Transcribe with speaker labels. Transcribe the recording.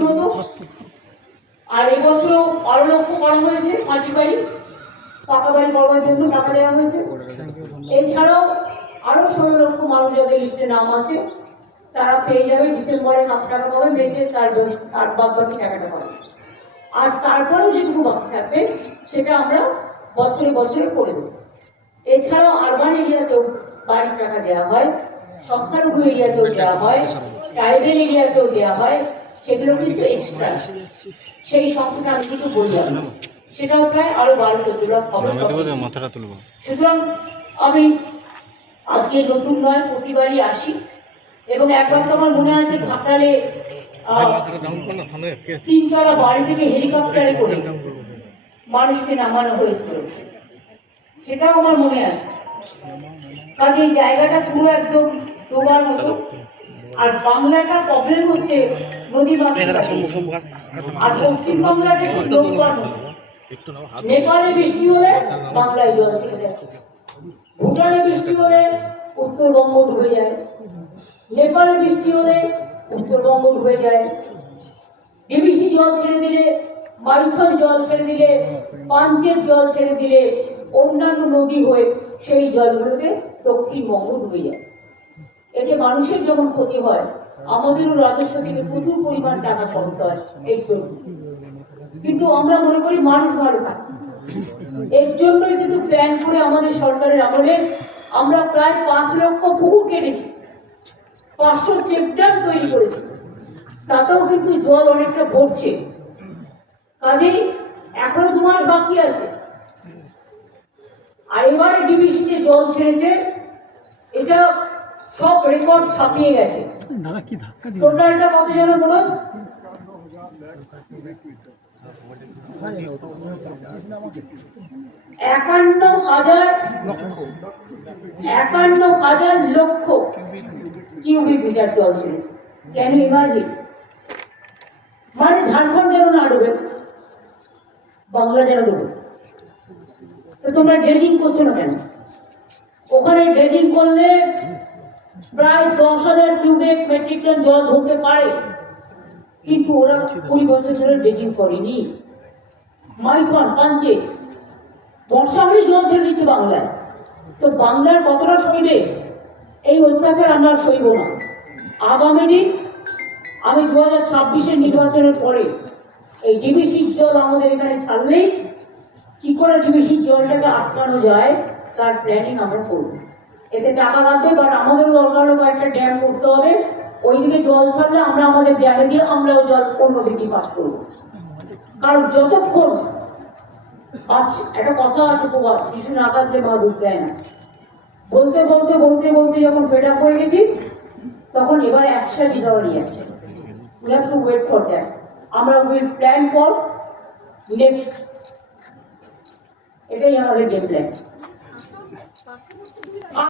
Speaker 1: কোটি আর এবছরও আরও লক্ষ্য করা হয়েছে মাটির বাড়ি পাকা বাড়ি করবার জন্য টাকা দেওয়া হয়েছে। এছাড়াও আরও ষোলো লক্ষ মানুষ যাদের লিস্টে নাম আছে। তারা পেয়ে যাবে ডিসেম্বরে হাফ টাকা পাবে মেয়েদের তার তার বাদ বাকি টাকাটা পাবে। আর তারপরেও যেটুকু বাকি থাকবে সেটা আমরা বছরে বছরে করে দেবো। এছাড়াও আরবান এরিয়াতেও বাড়ির টাকা দেওয়া হয় সংখ্যালঘু এরিয়াতেও দেওয়া হয় ট্রাইবেল এরিয়াতেও দেওয়া হয়। সেগুলো কিন্তু এক্সট্রা সেই সংখ্যাটা আমি কিন্তু বললাম সেটাও প্রায় আরও বারো চোদ্দ
Speaker 2: মাথাটা তুলবো।
Speaker 1: সুতরাং আমি আজকে নতুন নয় প্রতিবারই আসি। এবং একবার তো আমার মনে আছে ঘাটালে তিনতলা বাড়ি থেকে হেলিকপ্টারে করে মানুষকে নামানো হয়েছিল। সেটাও আমার মনে আছে। কাজে এই জায়গাটা পুরো একদম ডোবার মতো। আর বাংলাটা প্রবলেম হচ্ছে নদী আর পশ্চিম বাংলাটা নেপালে বৃষ্টি হলে বাংলায় জল চলে যায়। ভুটানে বৃষ্টি হলে উত্তরবঙ্গ ডুবে যায়। নেপালে বৃষ্টি হলে উত্তরবঙ্গ ডুবে যায়। ডিবিসি জল ছেড়ে দিলে মাইথন জল ছেড়ে দিলে পাঞ্চের জল ছেড়ে দিলে অন্যান্য নদী হয়ে সেই জলগুলোতে দক্ষিণবঙ্গ ডুবে যায়। এতে মানুষের যখন ক্ষতি হয়, আমাদেরও রাজস্ব থেকে প্রচুর পরিমাণ টাকা খরচ হয় এর জন্য। কিন্তু আমরা মনে করি মানুষ ভালো থাকে। এর জন্যই কিন্তু প্ল্যান করে আমাদের সরকারের আমলে আমরা প্রায় পাঁচ লক্ষ পুকুর কেটেছি। পাঁচশো চেকড্যাম তৈরি করেছি। তাতেও কিন্তু জল অনেকটা ভরছে। কাজেই এখনও দু মাস বাকি আছে। আর এবারে ডিবিসিতে জল ছেড়েছে, এটা সব রেকর্ড ছাপিয়ে গেছে।
Speaker 3: দাদা কি ধাক্কা দিল?
Speaker 1: টোটালটা কত যেন একান্ন হাজার একান্ন হাজার লক্ষ কিউবিক মিটার জল ছেড়েছে ক্যান ইমাজিন মানে ঝাড়খণ্ড যেন না ডুবে বাংলা যেন ডুবে। তো তোমরা ড্রেজিং করছ না কেন? ওখানে ড্রেজিং করলে প্রায় দশ হাজার কিউবেক মেট্রিক টন জল ধরতে পারে। কিন্তু ওরা কুড়ি বছর ধরে ড্রেজিং করেনি। মাইথন পাঞ্চে বর্ষা হলে জল ছেড়ে দিচ্ছে বাংলায়। তো বাংলার কতটা সইবে এই অত্যাচার আমরা সইব না। আগামী দিন, আমি দু হাজার ছাব্বিশের নির্বাচনের পরে এই ডিবিসির জল আমাদের এখানে ছাড়লেই কি করে ডিবিসির জলটাকে আটকানো যায়, তার প্ল্যানিং আমরা করব। এতে টাকা লাগবে বাট আমাদেরও দরকার হলে কয়েকটা ড্যাম করতে হবে। ওইদিকে জল ছাড়লে আমরা আমাদের ড্যামে দিয়ে আমরাও জল অন্য দিকে পাস করব। কারণ যতক্ষণ আজ একটা কথা আছে প্রবাদ কিছু না কাঁদলে মা দুধ দেয় না। বলতে বলতে বলতে বলতে যখন ফেড করে গেছি, তখন এবার action is our reaction we have to wait for that আমরা উইল প্ল্যান ফর নেক্সট এটাই আমাদের গেম প্ল্যান